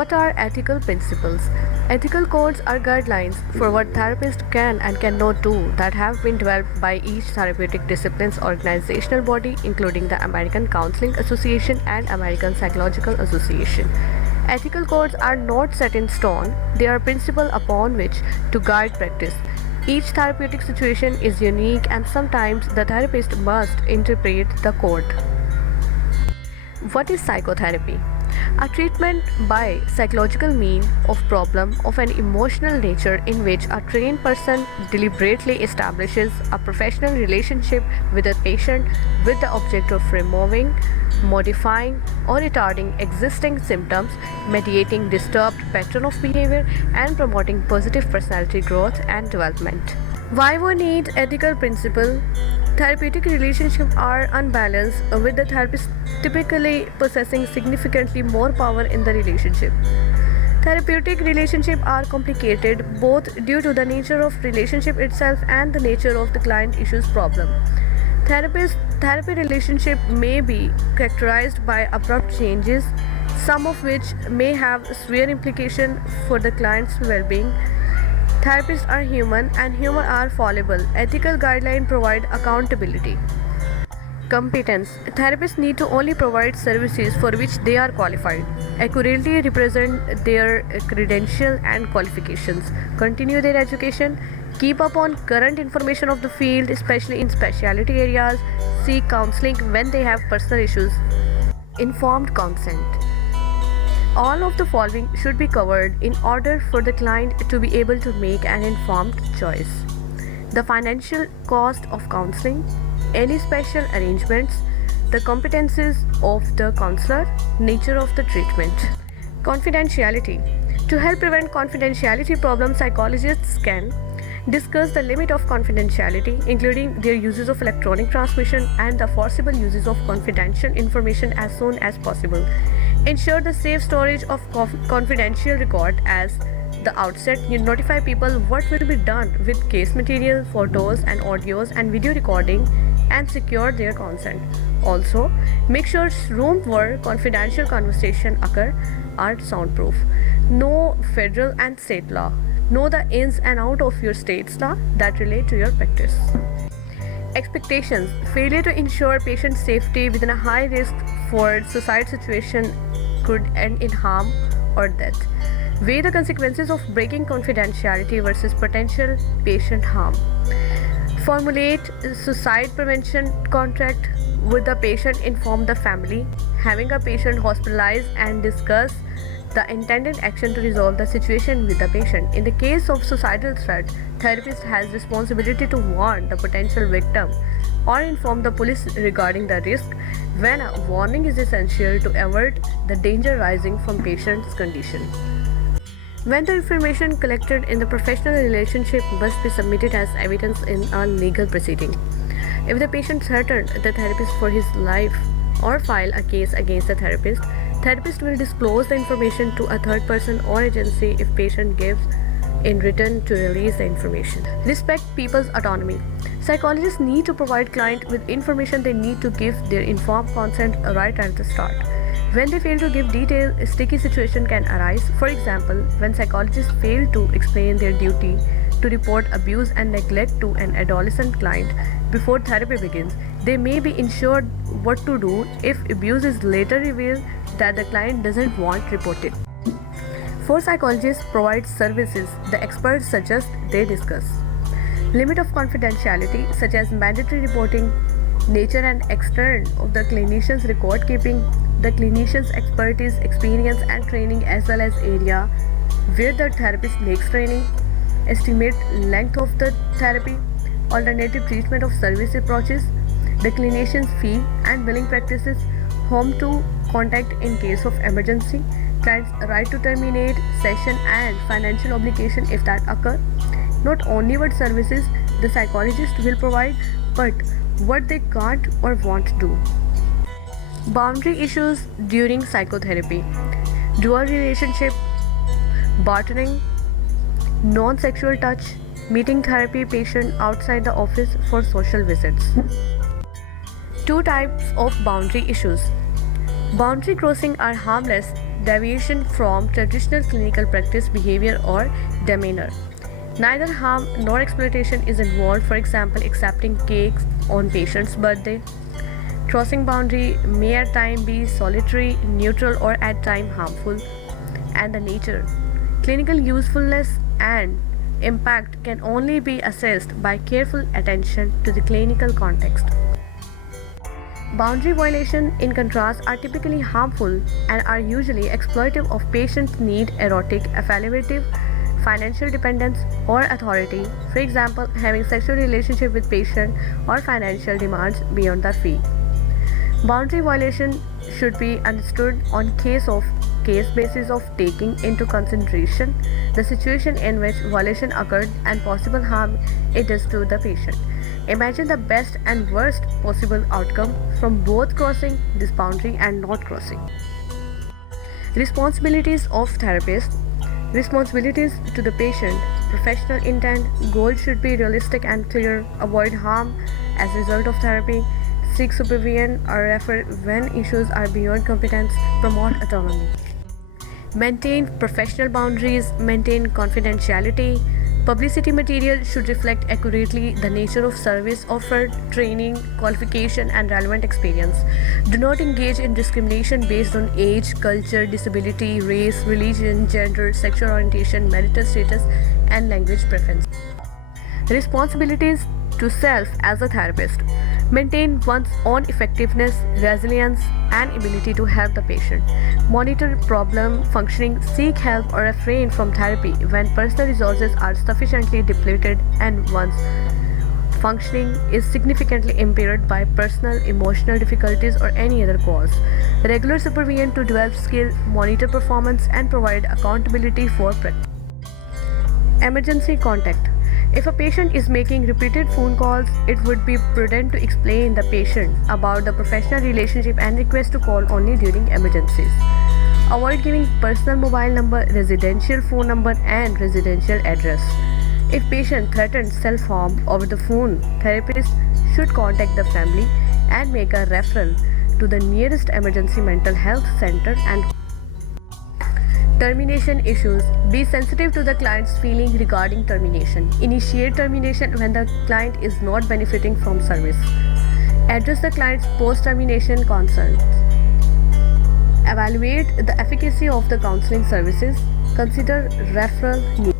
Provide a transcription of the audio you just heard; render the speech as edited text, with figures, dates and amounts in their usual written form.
What are ethical principles? Ethical codes are guidelines for what therapists can and cannot do that have been developed by each therapeutic discipline's organizational body, including the American Counseling Association and American Psychological Association. Ethical codes are not set in stone, they are principles upon which to guide practice. Each therapeutic situation is unique, and sometimes the therapist must interpret the code. What is psychotherapy? A treatment by psychological mean of problem of an emotional nature in which a trained person deliberately establishes a professional relationship with a patient with the object of removing, modifying, or retarding existing symptoms, mediating disturbed pattern of behavior, and promoting positive personality growth and development. Why we need ethical principle? Therapeutic relationships are unbalanced, with the therapist typically possessing significantly more power in the relationship. Therapeutic relationships are complicated both due to the nature of relationship itself and the nature of the client issues problem. Therapy relationship may be characterized by abrupt changes, some of which may have severe implication for the client's well-being. Therapists are human and humans are fallible. Ethical guidelines provide accountability. Competence. Therapists need to only provide services for which they are qualified, accurately represent their credentials and qualifications, continue their education, keep up on current information of the field, especially in specialty areas, seek counseling when they have personal issues. Informed consent. All of the following should be covered in order for the client to be able to make an informed choice: the financial cost of counseling, any special arrangements, the competencies of the counselor, nature of the treatment. Confidentiality. To help prevent confidentiality problems, psychologists can discuss the limit of confidentiality, including their uses of electronic transmission and the forcible uses of confidential information as soon as possible. Ensure the safe storage of confidential record as the outset. You notify people what will be done with case material, photos and audios and video recording, and secure their consent. Also, make sure rooms where confidential conversation occur are soundproof. Know federal and state law. Know the ins and out of your state's law that relate to your practice. Expectations. Failure to ensure patient safety within a high risk for suicide situation could end in harm or death. Weigh the consequences of breaking confidentiality versus potential patient harm. Formulate suicide prevention contract with the patient, inform the family, having a patient hospitalized, and discuss the intended action to resolve the situation with the patient. In the case of suicidal threat, therapist has responsibility to warn the potential victim or inform the police regarding the risk when a warning is essential to avert the danger arising from patient's condition. When the information collected in the professional relationship must be submitted as evidence in a legal proceeding. If the patient threatened the therapist for his life or file a case against the therapist will disclose the information to a third person or agency if patient gives in written to release the information. Respect people's autonomy. Psychologists need to provide client with information they need to give their informed consent right at the start. When they fail to give detail, a sticky situation can arise. For example, when psychologists fail to explain their duty to report abuse and neglect to an adolescent client before therapy begins, they may be unsure what to do if abuse is later revealed that the client doesn't want reported. For psychologists provide services the experts suggest they discuss. Limit of confidentiality, such as mandatory reporting, nature and extent of the clinician's record keeping, the clinician's expertise, experience and training, as well as area where the therapist makes training, estimate length of the therapy, alternative treatment of service approaches, the clinician's fee and billing practices, whom to contact in case of emergency, client's right to terminate session, and financial obligation if that occur. Not only what services the psychologist will provide, but what they can't or won't do. Boundary issues during psychotherapy. Dual relationship, bartering, non-sexual touch, meeting therapy patient outside the office for social visits. Two types of boundary issues. Boundary crossing are harmless deviation from traditional clinical practice, behavior, or demeanor. Neither harm nor exploitation is involved, for example, accepting cakes on patient's birthday. Crossing boundary may at times be solitary, neutral, or at times harmful. And the nature. Clinical usefulness and impact can only be assessed by careful attention to the clinical context. Boundary violations, in contrast, are typically harmful and are usually exploitive of patients' need, erotic, affiliative, financial dependence, or authority. For example, having sexual relationship with patient or financial demands beyond the fee. Boundary violation should be understood on case basis of taking into consideration the situation in which violation occurred and possible harm it does to the patient. Imagine the best and worst possible outcome from both crossing this boundary and not crossing. Responsibilities of therapist. Responsibilities to the patient. Professional intent. Goals should be realistic and clear. Avoid harm as a result of therapy. Seek supervision or refer when issues are beyond competence. Promote autonomy. Maintain professional boundaries. Maintain confidentiality. Publicity material should reflect accurately the nature of service offered, training, qualification, and relevant experience. Do not engage in discrimination based on age, culture, disability, race, religion, gender, sexual orientation, marital status, and language preference. Responsibilities to self as a therapist. Maintain one's own effectiveness, resilience, and ability to help the patient. Monitor problem functioning, seek help, or refrain from therapy when personal resources are sufficiently depleted and one's functioning is significantly impaired by personal emotional difficulties or any other cause. Regular supervision to develop skill, monitor performance, and provide accountability for practice. Emergency contact. If a patient is making repeated phone calls, it would be prudent to explain the patient about the professional relationship and request to call only during emergencies. Avoid giving personal mobile number, residential phone number, and residential address. If patient threatens self-harm over the phone, therapist should contact the family and make a referral to the nearest emergency mental health center. And termination issues. Be sensitive to the client's feeling regarding termination. Initiate termination when the client is not benefiting from service. Address the client's post-termination concerns. Evaluate the efficacy of the counseling services. Consider referral needs.